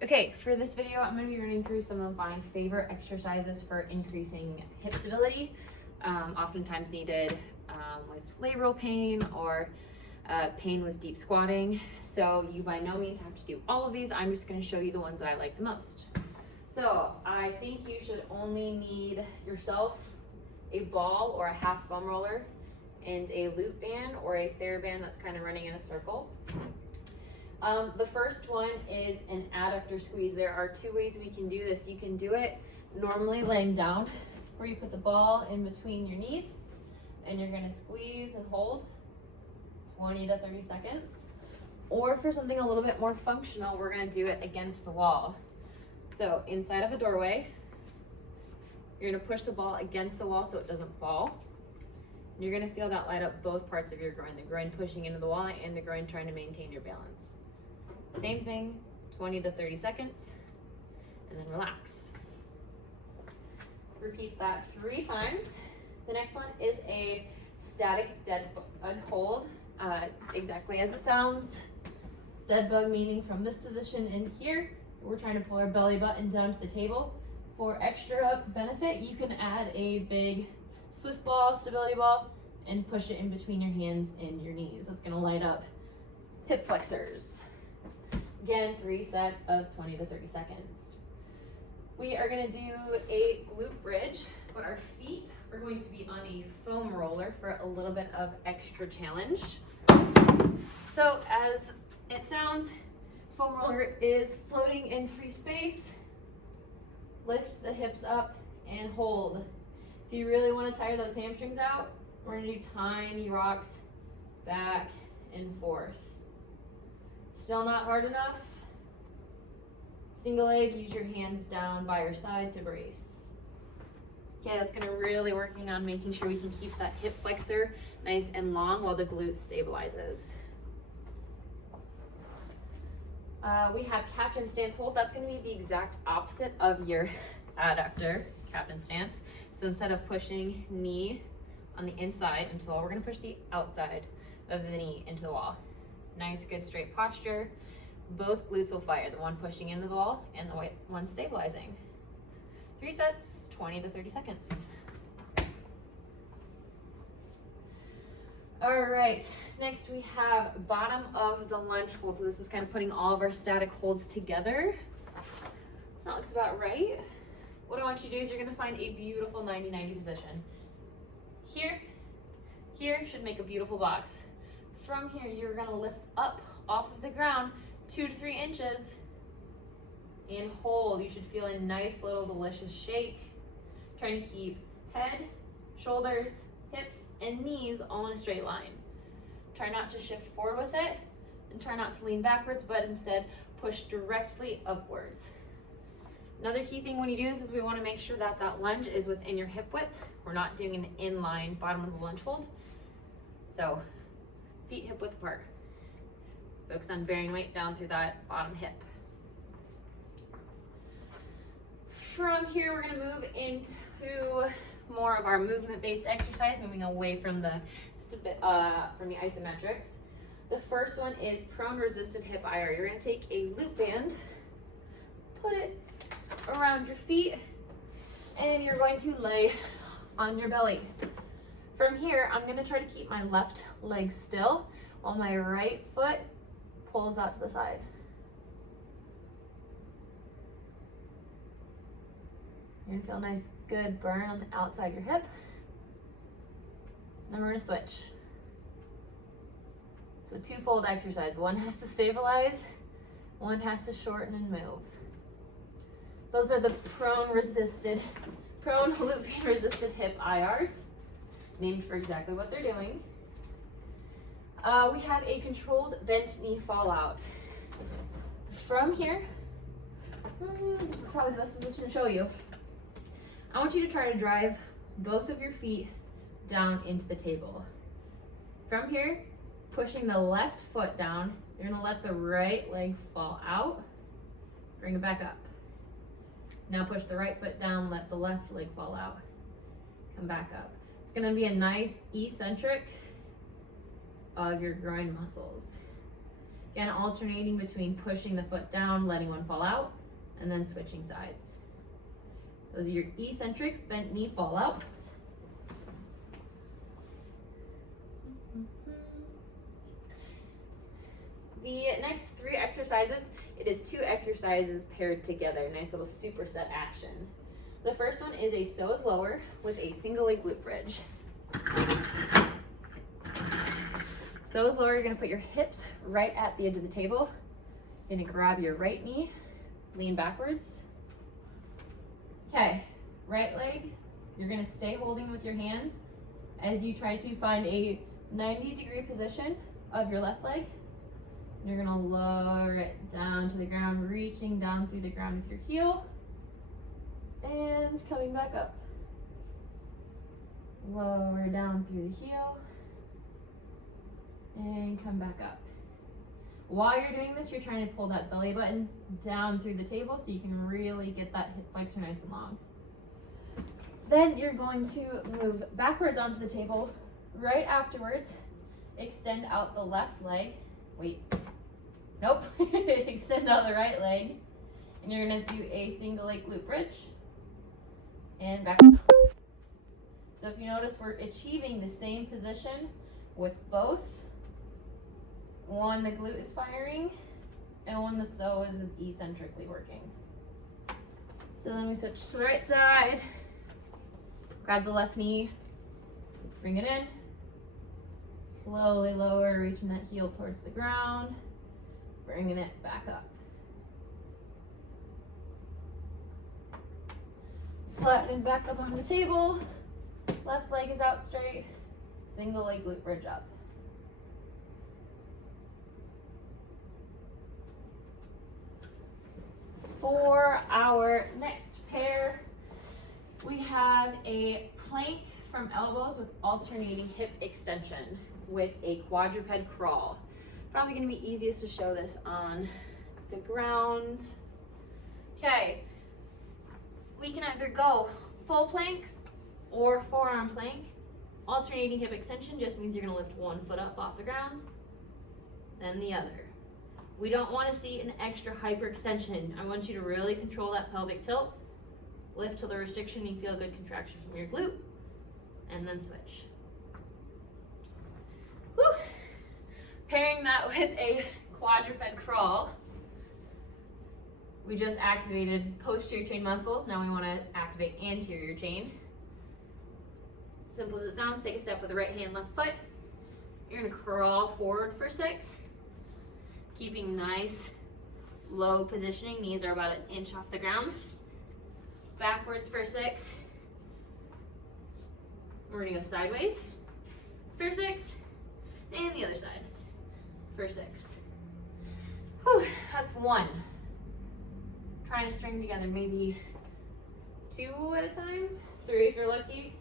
Okay, for this video, I'm going to be running through some of my favorite exercises for increasing hip stability, oftentimes needed with labral pain or pain with deep squatting. So you by no means have to do all of these. I'm just going to show you the ones that I like the most. So I think you should only need yourself a ball or a half foam roller and a loop band or a TheraBand that's kind of running in a circle. The first one is an adductor squeeze. There are two ways we can do this. You can do it normally laying down, where you put the ball in between your knees and you're going to squeeze and hold 20 to 30 seconds. Or for something a little bit more functional, we're going to do it against the wall. So inside of a doorway, you're going to push the ball against the wall so it doesn't fall. And you're going to feel that light up both parts of your groin, the groin pushing into the wall and the groin trying to maintain your balance. Same thing, 20 to 30 seconds, and then relax. Repeat that 3 times. The next one is a static dead bug hold, exactly as it sounds. Dead bug meaning from this position in here, we're trying to pull our belly button down to the table. For extra benefit, you can add a big Swiss ball, stability ball, and push it in between your hands and your knees. That's gonna light up hip flexors. Again, 3 sets of 20 to 30 seconds. We are going to do a glute bridge, but our feet are going to be on a foam roller for a little bit of extra challenge. So as it sounds, foam roller is floating in free space. Lift the hips up and hold. If you really want to tire those hamstrings out, we're going to do tiny rocks back and forth. Still not hard enough? Single leg, use your hands down by your side to brace. Okay, that's gonna really working on making sure we can keep that hip flexor nice and long while the glute stabilizes. We have captain stance hold. That's gonna be the exact opposite of your adductor captain stance. So instead of pushing knee on the inside into the wall, we're gonna push the outside of the knee into the wall. Nice, good, straight posture. Both glutes will fire, the one pushing into the wall and the one stabilizing. 3 sets, 20 to 30 seconds. All right, next we have bottom of the lunge hold. So this is kind of putting all of our static holds together. That looks about right. What I want you to do is you're gonna find a beautiful 90-90 position. Here should make a beautiful box. From here, you're gonna lift up off of the ground 2 to 3 inches and hold. You should feel a nice little delicious shake. Trying to keep head, shoulders, hips, and knees all in a straight line. Try not to shift forward with it and try not to lean backwards, but instead push directly upwards. Another key thing when you do this is we want to make sure that that lunge is within your hip width. We're not doing an inline bottom of the lunge hold. So feet hip width apart. Focus on bearing weight down through that bottom hip. From here, we're gonna move into more of our movement-based exercise, moving away from the isometrics. The first one is prone resisted hip IR. You're gonna take a loop band, put it around your feet, and you're going to lay on your belly. From here, I'm gonna try to keep my left leg still while my right foot pulls out to the side. You're gonna feel a nice, good burn on the outside of your hip. And then we're gonna switch. So twofold exercise. One has to stabilize, one has to shorten and move. Those are the prone looping resisted hip IRs, named for exactly what they're doing. We have a controlled bent knee fallout. From here, this is probably the best position to show you. I want you to try to drive both of your feet down into the table. From here, pushing the left foot down, you're gonna let the right leg fall out, bring it back up. Now push the right foot down, let the left leg fall out, come back up. It's gonna be a nice eccentric of your groin muscles. Again, alternating between pushing the foot down, letting one fall out, and then switching sides. Those are your eccentric bent knee fallouts. The next 3 exercises, it is 2 exercises paired together. Nice little superset action. The first one is a psoas lower with a single leg glute bridge. Psoas lower, you're gonna put your hips right at the edge of the table. You're gonna grab your right knee, lean backwards. Okay, right leg, you're gonna stay holding with your hands as you try to find a 90-degree position of your left leg. You're gonna lower it down to the ground, reaching down through the ground with your heel, and coming back up. Lower down through the heel, and come back up. While you're doing this, you're trying to pull that belly button down through the table so you can really get that hip flexor nice and long. Then you're going to move backwards onto the table. Right afterwards, extend out the left leg. Wait, nope. Extend out the right leg. And you're gonna do a single leg glute bridge. And back. So if you notice, we're achieving the same position with both. One, the glute is firing, and one, the psoas is eccentrically working. So then we switch to the right side. Grab the left knee, bring it in. Slowly lower, reaching that heel towards the ground, bringing it back up. Sliding back up on the table. Left leg is out straight. Single leg glute bridge up. For our next pair, we have a plank from elbows with alternating hip extension with a quadruped crawl. Probably gonna be easiest to show this on the ground. Okay, we can either go full plank or forearm plank. Alternating hip extension just means you're gonna lift one foot up off the ground, then the other. We don't want to see an extra hyperextension. I want you to really control that pelvic tilt. Lift till the restriction, you feel a good contraction from your glute, and then switch. Whew. Pairing that with a quadruped crawl, we just activated posterior chain muscles. Now we want to activate anterior chain. Simple as it sounds, take a step with the right hand, left foot. You're going to crawl forward for 6. Keeping nice low positioning, knees are about 1 inch off the ground. Backwards for 6. We're gonna go sideways for 6, and the other side for 6. Whew, that's 1. Trying to string together maybe 2 at a time, 3 if you're lucky.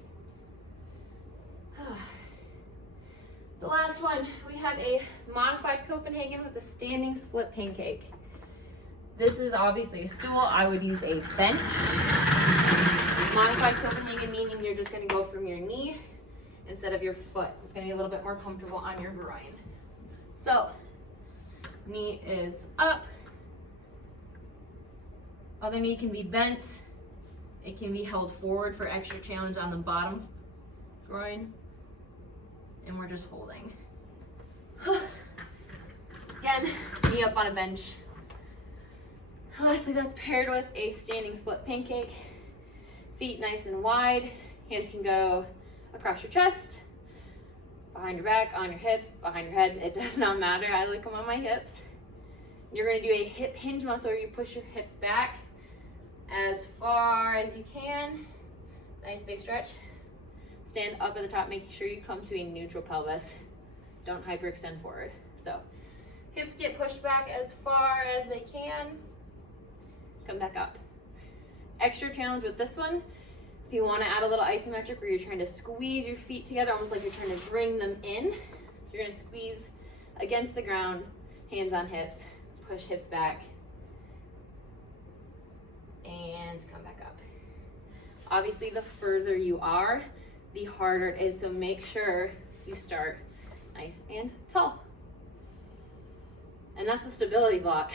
The last one, we have a modified Copenhagen with a standing split pancake. This is obviously a stool. I would use a bench. Modified Copenhagen meaning you're just gonna go from your knee instead of your foot. It's gonna be a little bit more comfortable on your groin. So, knee is up. Other knee can be bent. It can be held forward for extra challenge on the bottom groin. And we're just holding. Again, knee up on a bench. Lastly, that's paired with a standing split pancake. Feet nice and wide. Hands can go across your chest, behind your back, on your hips, behind your head. It does not matter. I like them on my hips. You're gonna do a hip hinge muscle where you push your hips back as far as you can. Nice big stretch. Stand up at the top, making sure you come to a neutral pelvis. Don't hyperextend forward. So, hips get pushed back as far as they can. Come back up. Extra challenge with this one, if you want to add a little isometric where you're trying to squeeze your feet together, almost like you're trying to bring them in. You're going to squeeze against the ground, hands on hips, push hips back, and come back up. Obviously, the further you are, the harder it is, so make sure you start nice and tall. and that's a stability block.